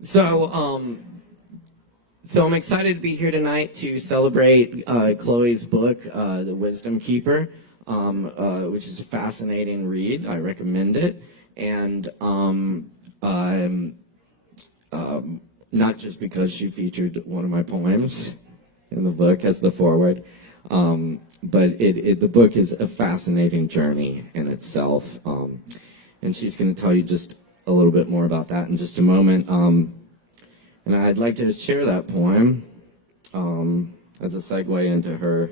So, so I'm excited to be here tonight to celebrate Chloe's book, The Wisdom Keeper, which is a fascinating read. I recommend it. And not just because she featured one of my poems in the book as the foreword, but the book is a fascinating journey in itself. And she's going to tell you just a little bit more about that in just a moment. And I'd like to share that poem as a segue into her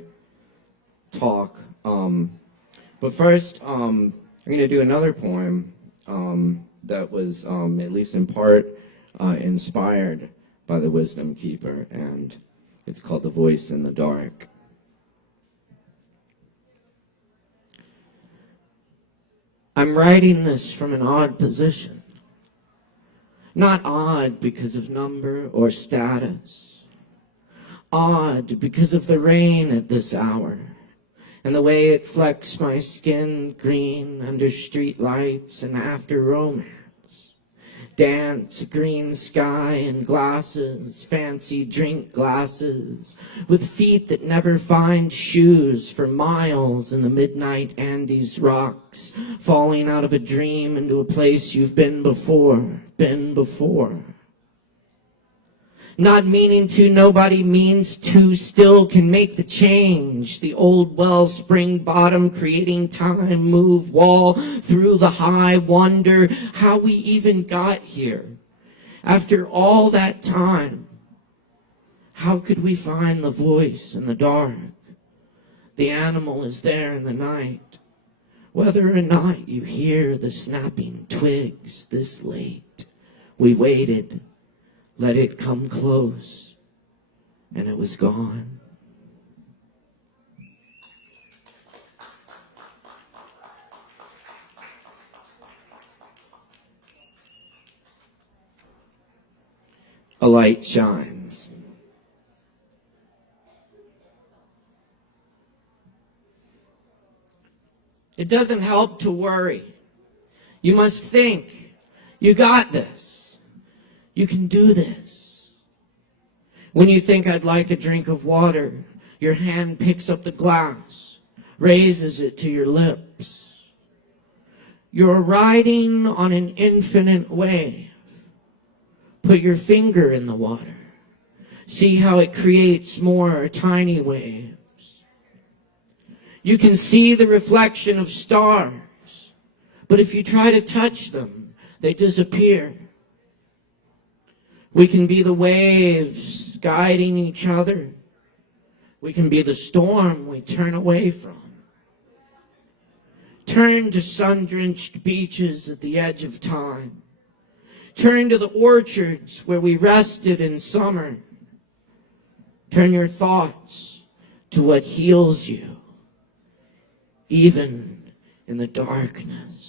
talk. But first, I'm going to do another poem that was, at least in part, inspired by the Wisdom Keeper, and it's called The Voice in the Dark. I'm writing this from an odd position. Not odd because of number or status. Odd because of the rain at this hour and the way it flecks my skin green under street lights and after romance. Dance, green sky and glasses, fancy drink glasses, with feet that never find shoes for miles in the midnight Andes rocks, falling out of a dream into a place you've been before. Not meaning to, nobody means to, still can make the change. The old wellspring bottom creating time, move wall through the high, wonder how we even got here. After all that time, how could we find the voice in the dark? The animal is there in the night. Whether or not you hear the snapping twigs this late, we waited. Let it come close, and it was gone. A light shines. It doesn't help to worry. You must think. You got this. You can do this. When you think I'd like a drink of water, your hand picks up the glass, raises it to your lips. You're riding on an infinite wave. Put your finger in the water. See how it creates more tiny waves. You can see the reflection of stars, but if you try to touch them, they disappear. We can be the waves guiding each other. We can be the storm we turn away from. Turn to sun-drenched beaches at the edge of time. Turn to the orchards where we rested in summer. Turn your thoughts to what heals you, even in the darkness.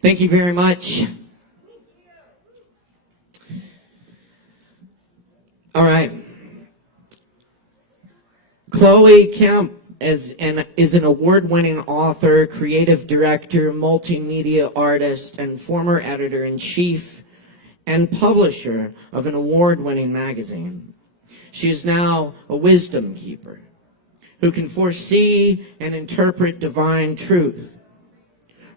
Thank you very much. All right. Chloe Kemp is an award-winning author, creative director, multimedia artist, and former editor-in-chief and publisher of an award-winning magazine. She is now a wisdom keeper who can foresee and interpret divine truth.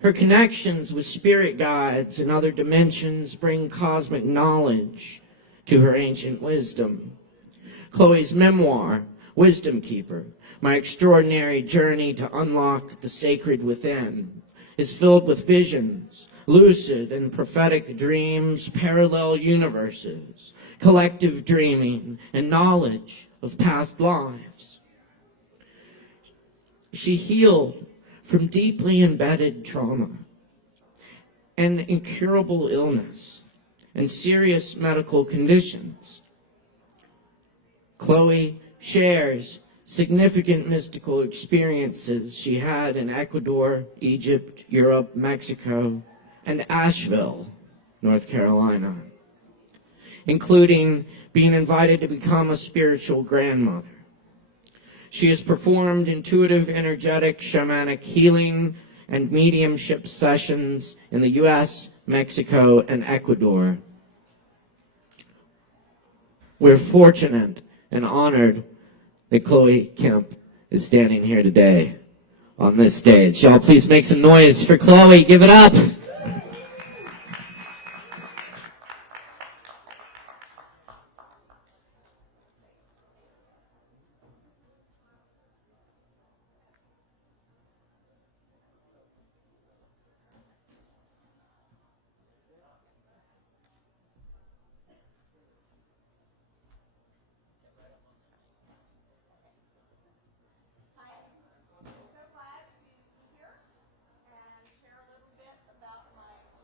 Her connections with spirit guides and other dimensions bring cosmic knowledge to her ancient wisdom. Chloe's memoir, Wisdom Keeper, My Extraordinary Journey to Unlock the Sacred Within, is filled with visions, lucid and prophetic dreams, parallel universes, collective dreaming, and knowledge of past lives. She healed from deeply embedded trauma and incurable illness and serious medical conditions. Chloe shares significant mystical experiences she had in Ecuador, Egypt, Europe, Mexico, and Asheville, North Carolina, including being invited to become a spiritual grandmother. She has performed intuitive, energetic, shamanic healing and mediumship sessions in the U.S., Mexico, and Ecuador. We're fortunate and honored that Chloe Kemp is standing here today on this stage. Y'all please make some noise for Chloe. Give it up.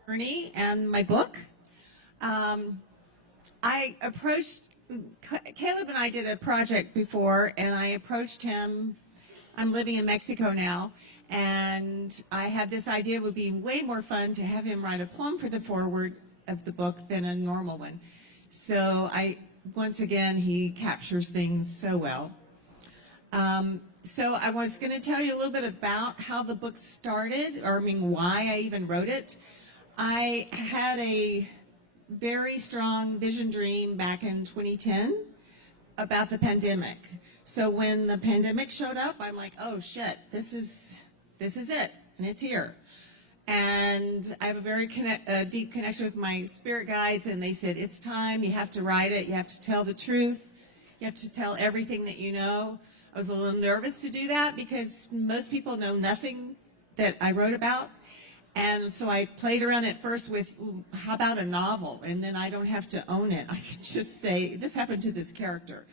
Journey and my book. I approached Caleb and I did a project before, and I approached him. I'm living in Mexico now, and I had this idea it would be way more fun to have him write a poem for the foreword of the book than a normal one. So once again, he captures things so well. So I was going to tell you a little bit about how the book started, or why I even wrote it. I had a very strong vision dream back in 2010 about the pandemic. So when the pandemic showed up, I'm like, oh shit, this is it, and it's here. And I have a very deep connection with my spirit guides, and they said, it's time, you have to write it, you have to tell the truth, you have to tell everything that you know. I was a little nervous to do that because most people know nothing that I wrote about. And so I played around at first with, how about a novel? And then I don't have to own it. I can just say, this happened to this character.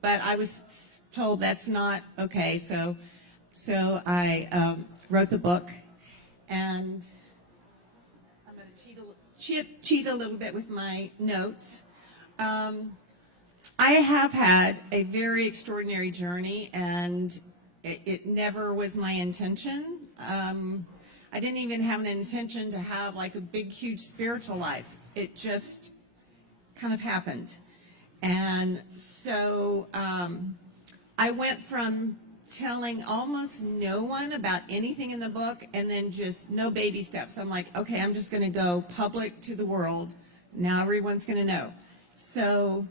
But I was told that's not okay. So I wrote the book. And I'm going to cheat a little bit with my notes. I have had a very extraordinary journey, and it never was my intention. I didn't even have an intention to have like a big, huge spiritual life. It just kind of happened. And so I went from telling almost no one about anything in the book, and then just no baby steps. I'm like, okay, I'm just going to go public to the world. Now everyone's going to know. So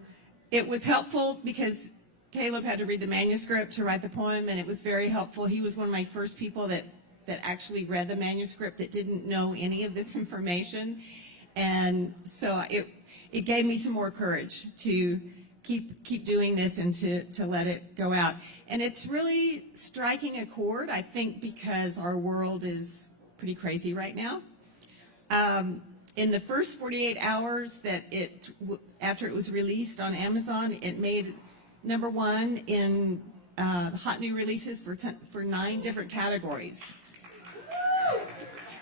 it was helpful because Caleb had to read the manuscript to write the poem, and it was very helpful. He was one of my first people that actually read the manuscript that didn't know any of this information. And so it gave me some more courage to keep doing this and to let it go out. And it's really striking a chord, I think, because our world is pretty crazy right now. In the first 48 hours that after it was released on Amazon, it made #1 in hot new releases for 9 different categories.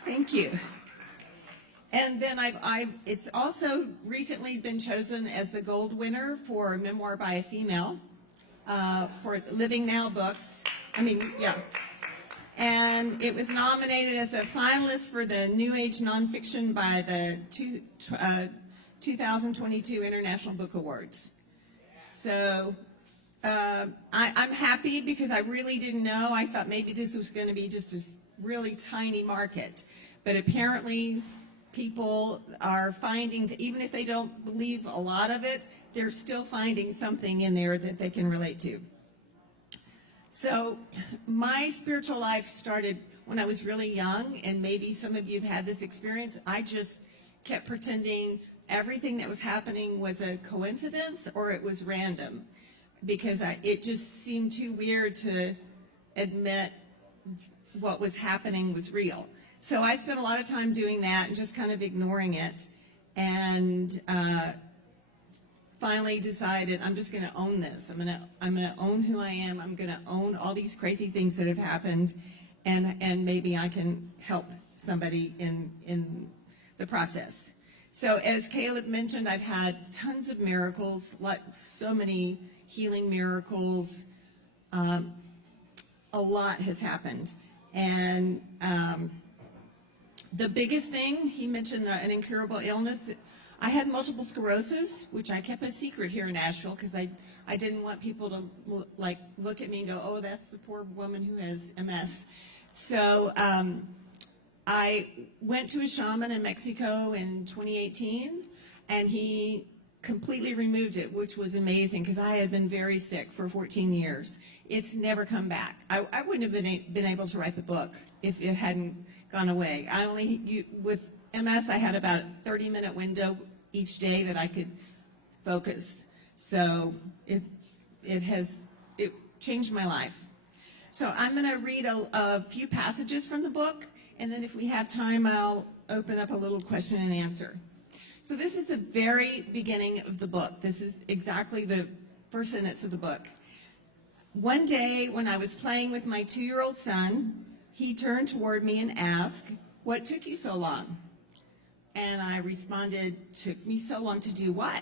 Thank you. And then it's also recently been chosen as the gold winner for a memoir by a female for Living Now books. And it was nominated as a finalist for the New Age Nonfiction by the 2022 International Book Awards. So I'm happy because I really didn't know. I thought maybe this was going to be just a really tiny market. But apparently people are finding, even if they don't believe a lot of it, they're still finding something in there that they can relate to. So my spiritual life started when I was really young, and maybe some of you have had this experience. I just kept pretending everything that was happening was a coincidence or it was random, because it just seemed too weird to admit what was happening was real. So I spent a lot of time doing that and just kind of ignoring it, and finally decided I'm just going to own this. I'm going to own who I am. I'm going to own all these crazy things that have happened, and maybe I can help somebody in the process. So as Caleb mentioned, I've had tons of miracles, so many healing miracles. A lot has happened. And the biggest thing, he mentioned an incurable illness. I had multiple sclerosis, which I kept a secret here in Asheville because I I didn't want people to like look at me and go, oh, that's the poor woman who has MS. So I went to a shaman in Mexico in 2018, and he completely removed it, which was amazing because I had been very sick for 14 years. It's never come back. I wouldn't have been able to write the book if it hadn't gone away. With MS, I had about a 30-minute window each day that I could focus. So it changed my life. So I'm going to read a few passages from the book, and then if we have time, I'll open up a little question and answer. So this is the very beginning of the book. This is exactly the first sentence of the book. One day when I was playing with my 2-year-old son, he turned toward me and asked, "What took you so long?" And I responded, "Took me so long to do what?"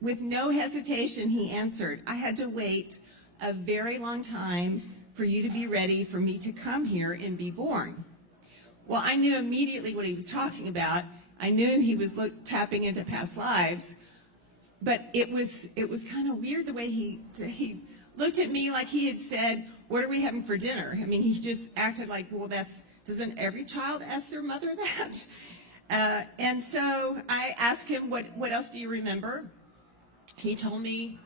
With no hesitation, he answered, "I had to wait a very long time for you to be ready for me to come here and be born." Well, I knew immediately what he was talking about. I knew he was tapping into past lives, but it was kind of weird the way he looked at me like he had said, "What are we having for dinner?" I mean, he just acted like, well, doesn't every child ask their mother that? And so I asked him, what else do you remember? He told me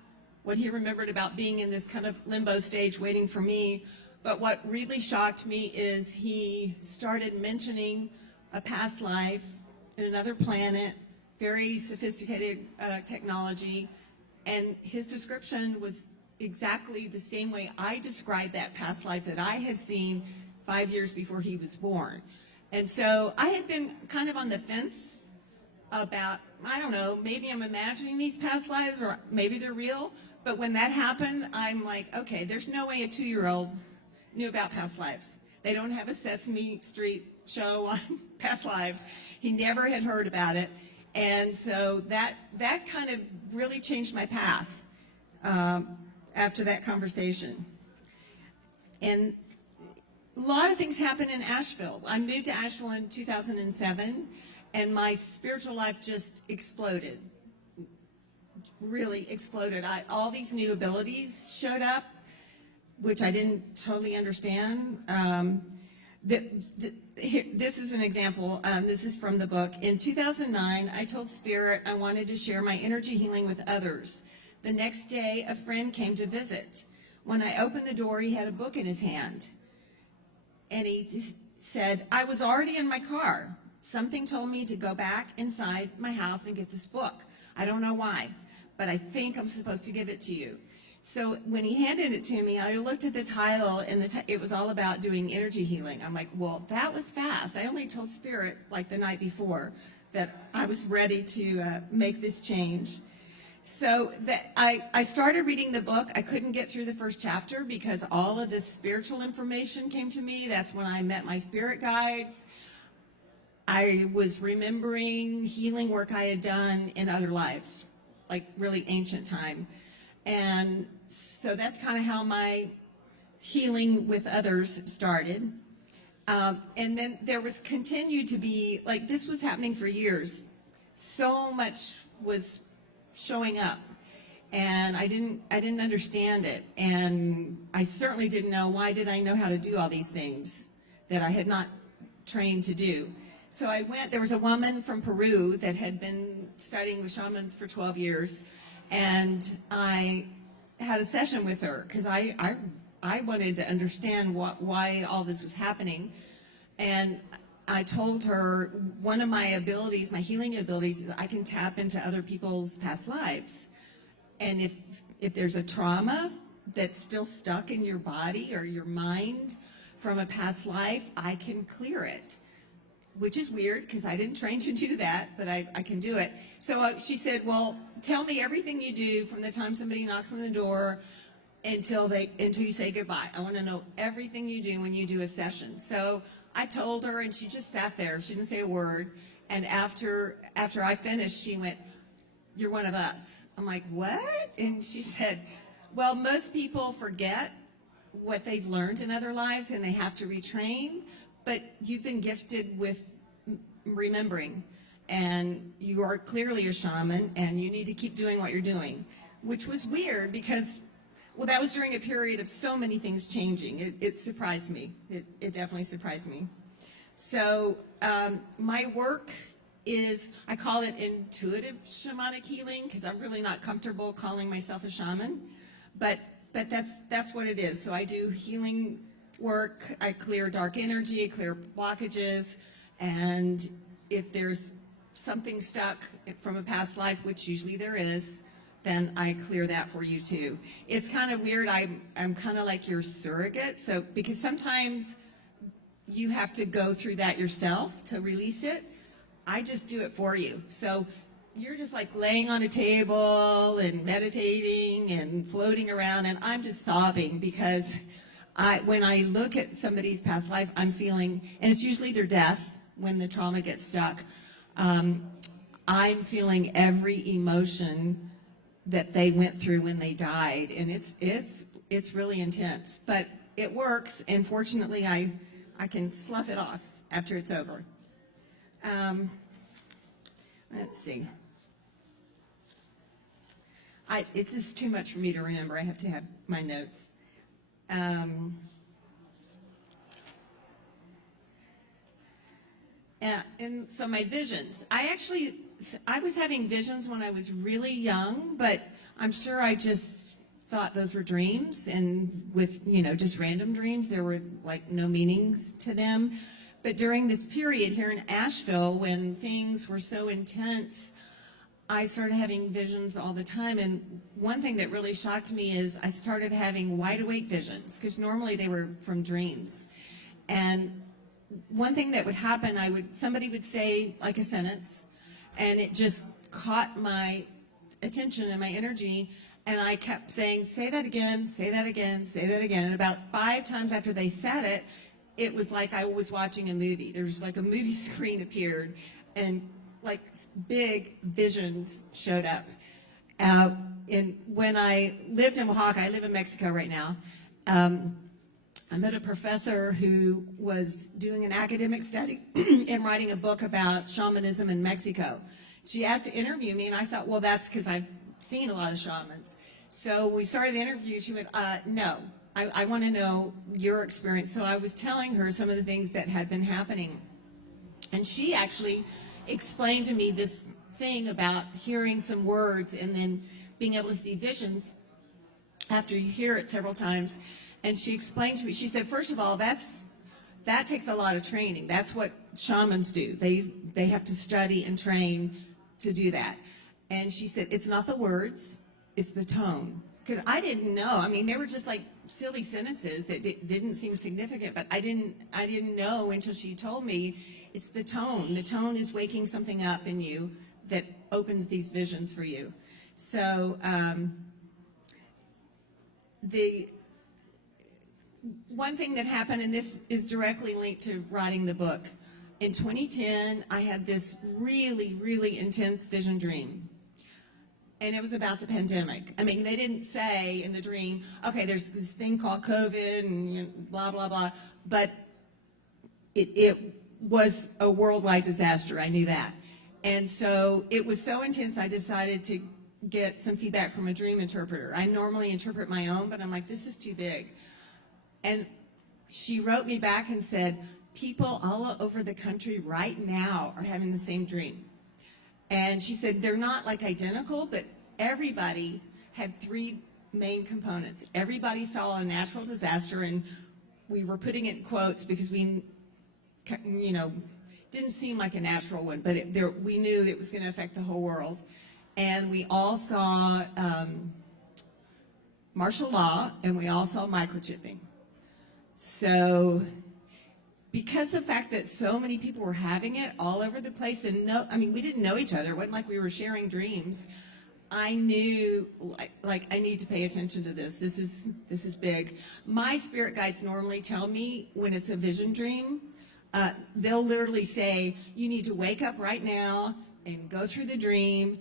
what he remembered about being in this kind of limbo stage waiting for me. But what really shocked me is he started mentioning a past life in another planet, very sophisticated technology, and his description was exactly the same way I described that past life that I had seen 5 years before he was born. And so I had been kind of on the fence about, I don't know, maybe I'm imagining these past lives or maybe they're real. But when that happened, I'm like, okay, there's no way a 2-year-old knew about past lives. They don't have a Sesame Street show on past lives. He never had heard about it. And so that kind of really changed my path after that conversation. And a lot of things happened in Asheville. I moved to Asheville in 2007, and my spiritual life just exploded. Really exploded. All these new abilities showed up, which I didn't totally understand. This is an example. This is from the book. In 2009, I told Spirit I wanted to share my energy healing with others. The next day, a friend came to visit. When I opened the door, he had a book in his hand. And he said, "I was already in my car. Something told me to go back inside my house and get this book. I don't know why, but I think I'm supposed to give it to you." So when he handed it to me, I looked at the title, and it was all about doing energy healing. I'm like, well, that was fast. I only told Spirit like the night before that I was ready to make this change. So I started reading the book. I couldn't get through the first chapter because all of this spiritual information came to me. That's when I met my spirit guides. I was remembering healing work I had done in other lives, like really ancient time. And so that's kind of how my healing with others started. And then there was continued to be, like, this was happening for years. So much was showing up, and I didn't understand it. And I certainly didn't know, why did I know how to do all these things that I had not trained to do? So I went, there was a woman from Peru that had been studying with shamans for 12 years. And I had a session with her because I wanted to understand why all this was happening. And I told her one of my abilities, my healing abilities, is I can tap into other people's past lives. And if there's a trauma that's still stuck in your body or your mind from a past life, I can clear it. Which is weird because I didn't train to do that, but I can do it. So she said, well, tell me everything you do from the time somebody knocks on the door until you say goodbye. I want to know everything you do when you do a session. So I told her, and she just sat there. She didn't say a word. And after I finished, she went, "You're one of us." I'm like, what? And she said, well, most people forget what they've learned in other lives and they have to retrain. But you've been gifted with remembering, and you are clearly a shaman, and you need to keep doing what you're doing. which was weird because, well, that was during a period of so many things changing. It surprised me. It definitely surprised me. So my work is, I call it intuitive shamanic healing because I'm really not comfortable calling myself a shaman, but that's what it is. So I do healing work, I clear dark energy, I clear blockages, and if there's something stuck from a past life, which usually there is, then I clear that for you too. It's kind of weird, I'm kind of like your surrogate, so because sometimes you have to go through that yourself to release it. I just do it for you. So you're just like laying on a table and meditating and floating around, and I'm just sobbing because when I look at somebody's past life, I'm feeling, and it's usually their death when the trauma gets stuck, I'm feeling every emotion that they went through when they died, and it's really intense. But it works, and fortunately I can slough it off after it's over. Let's see. It's just too much for me to remember. I have to have my notes. And so my visions. I was having visions when I was really young, but I'm sure I just thought those were dreams, and with, just random dreams. There were like no meanings to them. But during this period here in Asheville, when things were so intense, I started having visions all the time. And one thing that really shocked me is I started having wide awake visions, because normally they were from dreams. And one thing that would happen, somebody would say like a sentence, and it just caught my attention and my energy, and I kept saying, say that again, say that again, say that again. And about 5 times after they said it, it was like I was watching a movie. There's like a movie screen appeared, and like big visions showed up. And when I lived in Oaxaca, I live in Mexico right now, I met a professor who was doing an academic study and writing a book about shamanism in Mexico. She asked to interview me, and I thought, well, that's because I've seen a lot of shamans. So we started the interview. She went, no. I want to know your experience. So I was telling her some of the things that had been happening. And she actually explained to me this thing about hearing some words and then being able to see visions after you hear it several times. And she explained to me, she said, first of all, that takes a lot of training. That's what shamans do. They have to study and train to do that. And she said, it's not the words, it's the tone. Because I didn't know. I mean, they were just like silly sentences that didn't seem significant, but I didn't know until she told me it's the tone. The tone is waking something up in you that opens these visions for you. So the one thing that happened, and this is directly linked to writing the book, in 2010, I had this really, really intense vision dream. And it was about the pandemic. I mean, they didn't say in the dream, okay, there's this thing called COVID and blah, blah, blah. But it was a worldwide disaster. I knew that. And so it was so intense, I decided to get some feedback from a dream interpreter. I normally interpret my own, but I'm like, this is too big. And she wrote me back and said, people all over the country right now are having the same dream. And she said, they're not like identical, but everybody had 3 main components. Everybody saw a natural disaster, and we were putting it in quotes because we, didn't seem like a natural one, but we knew it was going to affect the whole world. And we all saw martial law, and we all saw microchipping. So because of the fact that so many people were having it all over the place, and we didn't know each other. It wasn't like we were sharing dreams. I knew, like I need to pay attention to this. This is big. My spirit guides normally tell me when it's a vision dream. They'll literally say, you need to wake up right now and go through the dream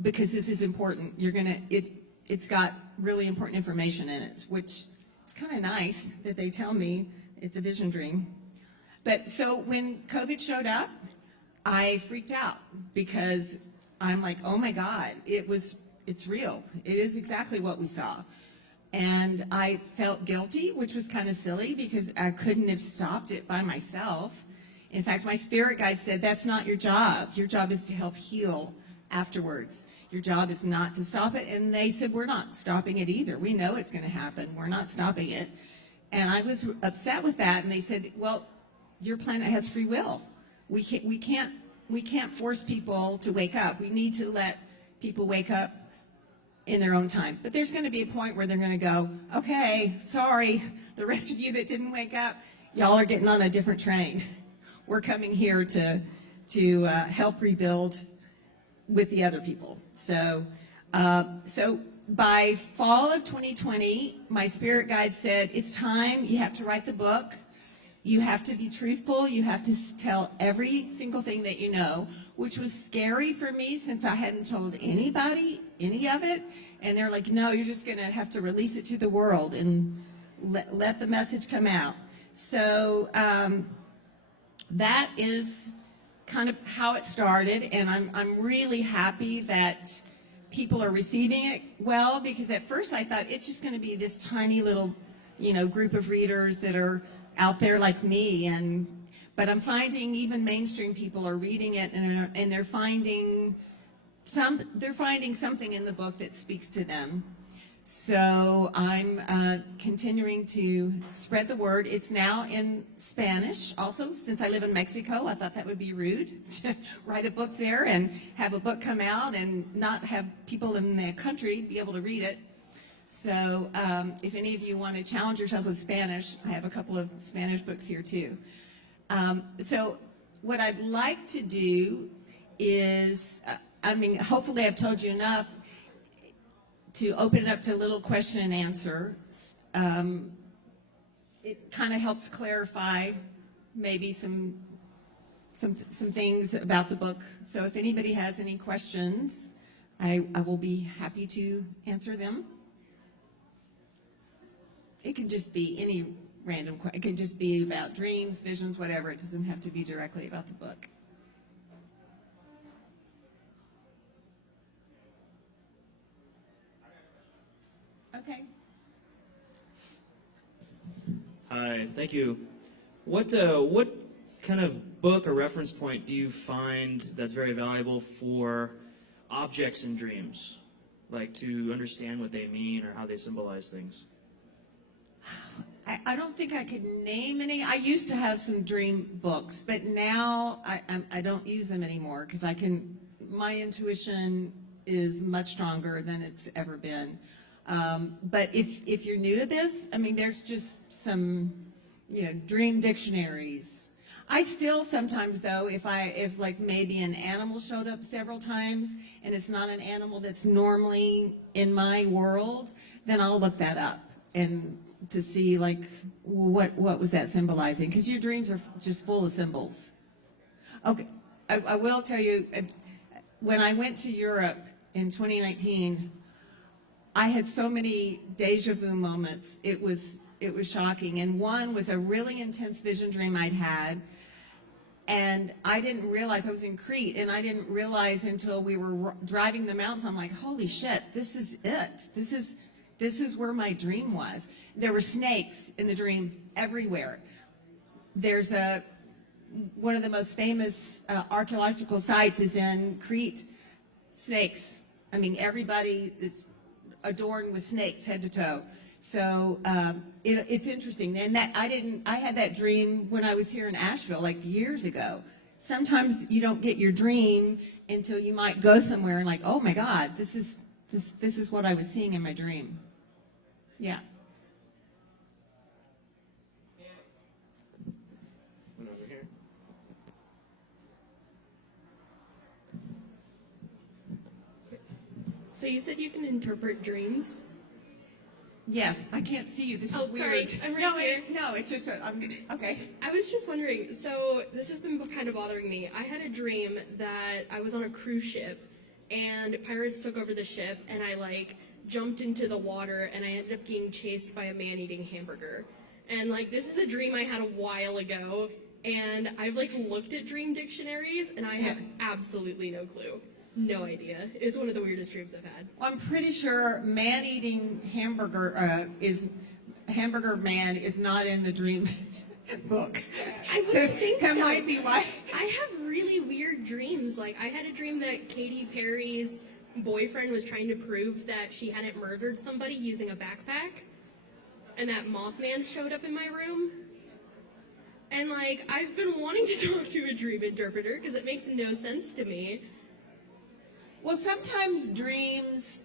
because this is important. It's got really important information in it, which it's kind of nice that they tell me it's a vision dream. But so when COVID showed up, I freaked out because I'm like, oh my God, it was it's real. It is exactly what we saw. And I felt guilty, which was kind of silly because I couldn't have stopped it by myself. In fact, my spirit guide said, that's not your job. Your job is to help heal afterwards. Your job is not to stop it. And they said, we're not stopping it either. We know it's going to happen. We're not stopping it. And I was upset with that. And they said, well, your planet has free will. We can't force people to wake up. We need to let people wake up in their own time. But there's going to be a point where they're going to go, okay, sorry, the rest of you that didn't wake up, y'all are getting on a different train. We're coming here to help rebuild with the other people. So by fall of 2020, my spirit guide said, it's time, you have to write the book. You have to be truthful. You have to tell every single thing that you know, which was scary for me since I hadn't told anybody any of it. And they're like, no, you're just going to have to release it to the world and let the message come out. So that is kind of how it started. And I'm really happy that people are receiving it well, because at first I thought it's just going to be this tiny little, group of readers that are out there like me, but I'm finding even mainstream people are reading it and they're finding something in the book that speaks to them. So I'm continuing to spread the word. It's now in Spanish also. Since I live in Mexico, I thought that would be rude to write a book there and have a book come out and not have people in the country be able to read it. So if any of you want to challenge yourself with Spanish, I have a couple of Spanish books here too. So what I'd like to do is, hopefully I've told you enough to open it up to a little question and answer. It kind of helps clarify maybe some things about the book. So if anybody has any questions, I will be happy to answer them. It can just be any random question. It can just be about dreams, visions, whatever. It doesn't have to be directly about the book. Okay. Hi, thank you. What kind of book or reference point do you find that's very valuable for objects in dreams, like to understand what they mean or how they symbolize things? I don't think I could name any. I used to have some dream books, but now I don't use them anymore because my intuition is much stronger than it's ever been. But if you're new to this, there's just some, dream dictionaries. I still sometimes, though, if like maybe an animal showed up several times and it's not an animal that's normally in my world, then I'll look that up and to see like what was that symbolizing, because your dreams are just full of symbols. Okay, I will tell you, when I went to Europe in 2019, I had so many deja vu moments. It was shocking. And one was a really intense vision dream I'd had. And I didn't realize, I was in Crete, and I didn't realize until we were driving the mountains, I'm like, holy shit, this is it. This is where my dream was. There were snakes in the dream everywhere. There's one of the most famous archaeological sites is in Crete. Snakes. Everybody is adorned with snakes head to toe. So it's interesting. And I had that dream when I was here in Asheville like years ago. Sometimes you don't get your dream until you might go somewhere and like, oh my God, this is what I was seeing in my dream. Yeah. One over here. So you said you can interpret dreams? Yes, I can't see you. This is weird. Sorry, I'm right here. No, it's just, okay. I was just wondering, so this has been kind of bothering me. I had a dream that I was on a cruise ship and pirates took over the ship and I jumped into the water and I ended up getting chased by a man-eating hamburger. And this is a dream I had a while ago, and I've looked at dream dictionaries and I have absolutely no clue. No idea. It's one of the weirdest dreams I've had. Well, I'm pretty sure man-eating hamburger man is not in the dream book. I wouldn't think That so. might be why. I have really weird dreams. Like, I had a dream that Katy Perry's boyfriend was trying to prove that she hadn't murdered somebody using a backpack, and that Mothman showed up in my room. And, like, I've been wanting to talk to a dream interpreter because it makes no sense to me. Well, sometimes dreams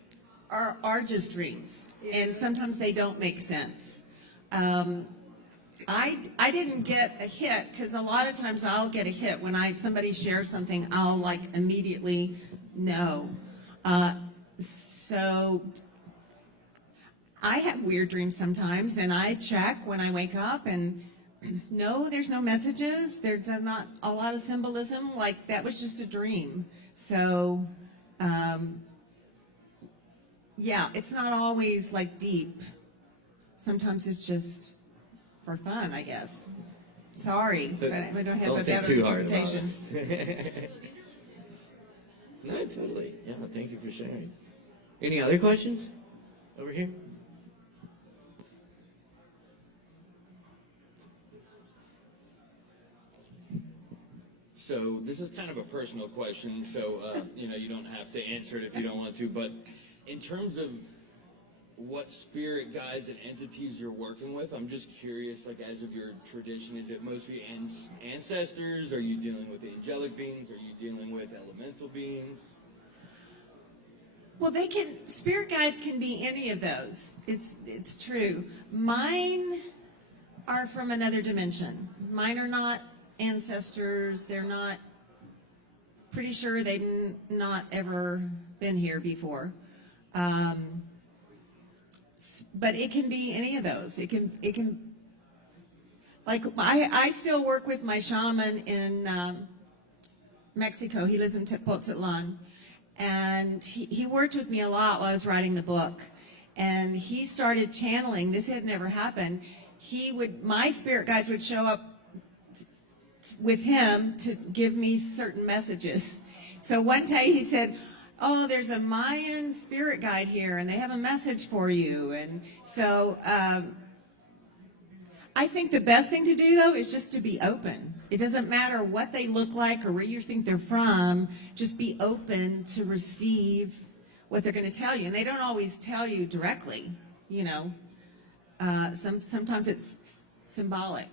are just dreams, and sometimes they don't make sense. I didn't get a hit because a lot of times I'll get a hit when somebody shares something. I'll like immediately know. So I have weird dreams sometimes, and I check when I wake up, and no, there's no messages. There's not a lot of symbolism. Like that was just a dream. So. Yeah, it's not always like deep. Sometimes it's just for fun, I guess. Sorry, So but I don't have don't a think better too hard about interpretation. it. No, totally. Yeah, thank you for sharing. Any other questions over here? So this is kind of a personal question, so you don't have to answer it if you don't want to, but in terms of what spirit guides and entities you're working with, I'm just curious, like as of your tradition, is it mostly ancestors? Are you dealing with angelic beings? Are you dealing with elemental beings? Well, spirit guides can be any of those. It's true. Mine are from another dimension. Mine are not ancestors. They're not, pretty sure they've not ever been here before. But it can be any of those. It can, like I still work with my shaman in Mexico. He lives in Tepoztlan. And he worked with me a lot while I was writing the book. And he started channeling. This had never happened. My spirit guides would show up with him to give me certain messages. So one day he said, oh, there's a Mayan spirit guide here, and they have a message for you. And so I think the best thing to do, though, is just to be open. It doesn't matter what they look like or where you think they're from. Just be open to receive what they're going to tell you. And they don't always tell you directly, you know. Sometimes it's symbolic.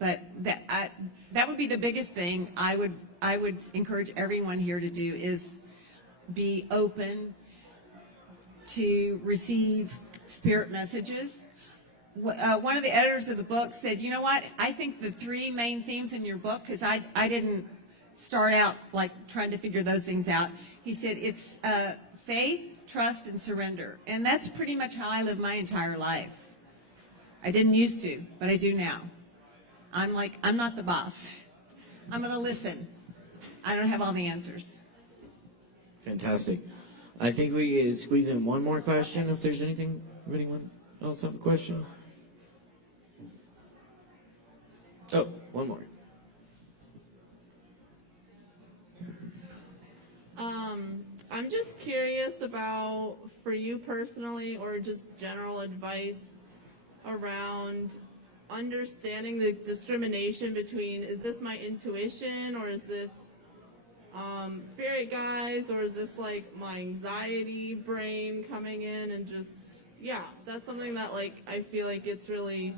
But that would be the biggest thing I would encourage everyone here to do is be open to receive spirit messages. One of the editors of the book said, you know what, I think the three main themes in your book, because I didn't start out like trying to figure those things out. He said it's faith, trust, and surrender. And that's pretty much how I live my entire life. I didn't used to, but I do now. I'm not the boss. I'm going to listen. I don't have all the answers. Fantastic. I think we can squeeze in one more question if there's anything. Anyone else have a question? Oh, one more. I'm just curious about, for you personally, or just general advice around understanding the discrimination between, is this my intuition, or is this spirit guides, or is this like my anxiety brain coming in and just, yeah, that's something that like I feel like it's really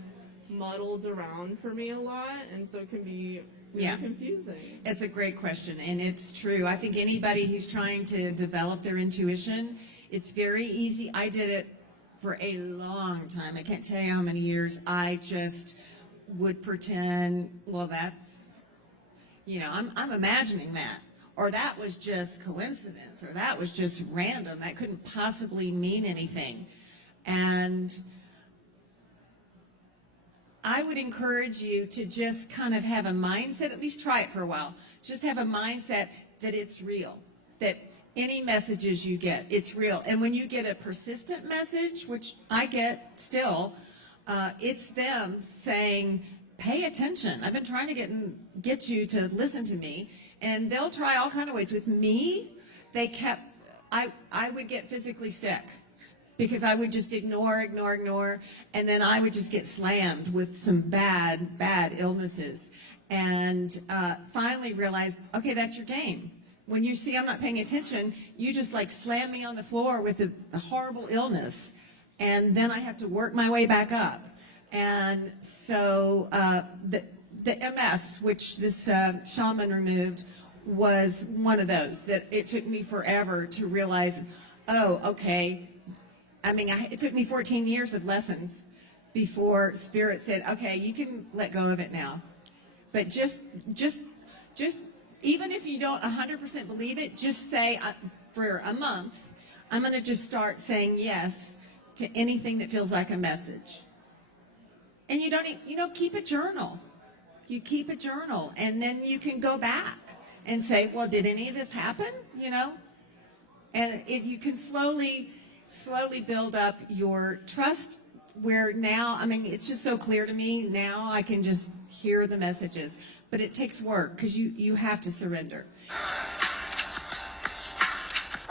muddled around for me a lot, and so it can be really confusing. It's a great question, and it's true. I think anybody who's trying to develop their intuition, it's very easy. I did it for a long time. I can't tell you how many years. I just would pretend, well, that's, you know, I'm imagining that. Or that was just coincidence, or that was just random. That couldn't possibly mean anything. And I would encourage you to just kind of have a mindset, at least try it for a while, just have a mindset that it's real, that any messages you get, it's real. And when you get a persistent message, which I get still, it's them saying, pay attention. I've been trying to get you to listen to me. And they'll try all kinds of ways. With me, they kept, I would get physically sick because I would just ignore, and then I would just get slammed with some bad illnesses. And finally realized, okay, that's your game. When you see I'm not paying attention, you just like slam me on the floor with a horrible illness, and then I have to work my way back up. And so the MS, which this shaman removed, was one of those that it took me forever to realize, oh, okay. I mean, it took me 14 years of lessons before Spirit said, okay, you can let go of it now. But just even if you don't 100% believe it, just say for a month, I'm going to just start saying yes to anything that feels like a message. And you don't keep a journal. You keep a journal, and then you can go back and say, well, did any of this happen? You know, and you can slowly build up your trust. Where now, I mean, it's just so clear to me now. I can just hear the messages, but it takes work because you have to surrender.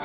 Ooh,